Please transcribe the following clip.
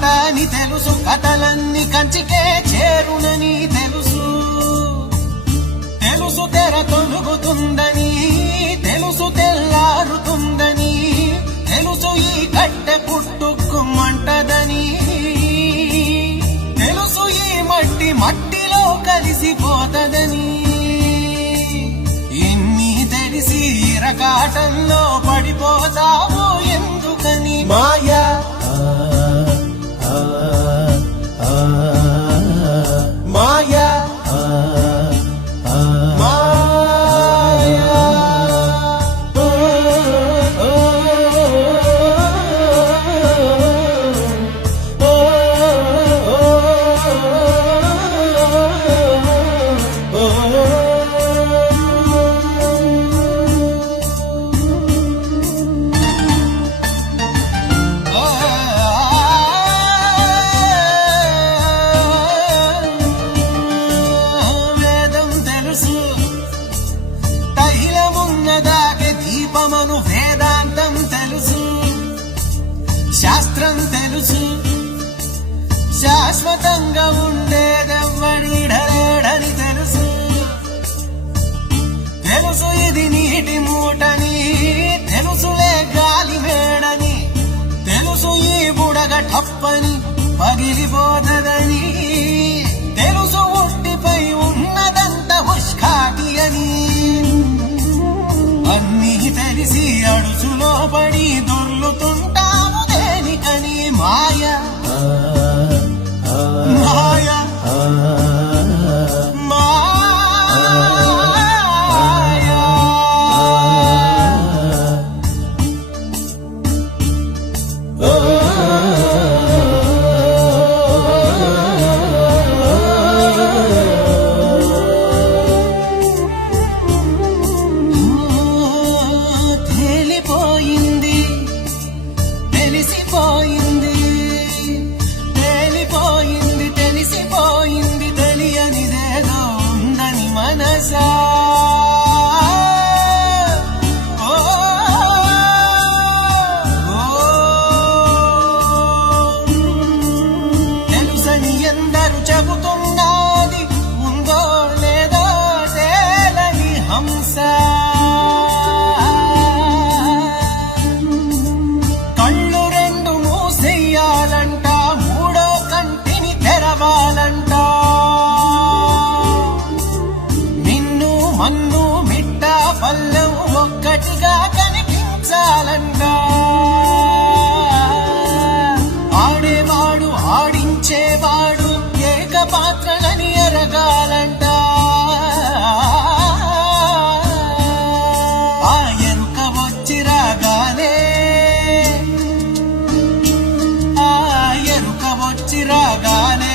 తెలుసు కథలన్నీ కంచికే చేరునని తెలుసు. తెలుసు తెర తొలుగుతుందని తెలుసు తెల్లారుతుందని తెలుసు ఈ కట్టె పుట్టుకుమంటదని తెలుసు ఈ మట్టి మట్టిలో కలిసిపోతదని. ఇన్ని తెలిసి ఇరకాటంలో శాశ్వతంగా ఉండేదెవ్వడిడలేడని తెలుసు. తెలుసు ఇది నీటి మూటని తెలుసులే గాలి వేడని తెలుసు ఈ బుడగ టప్పని పగిలిపోతదని. ராகானே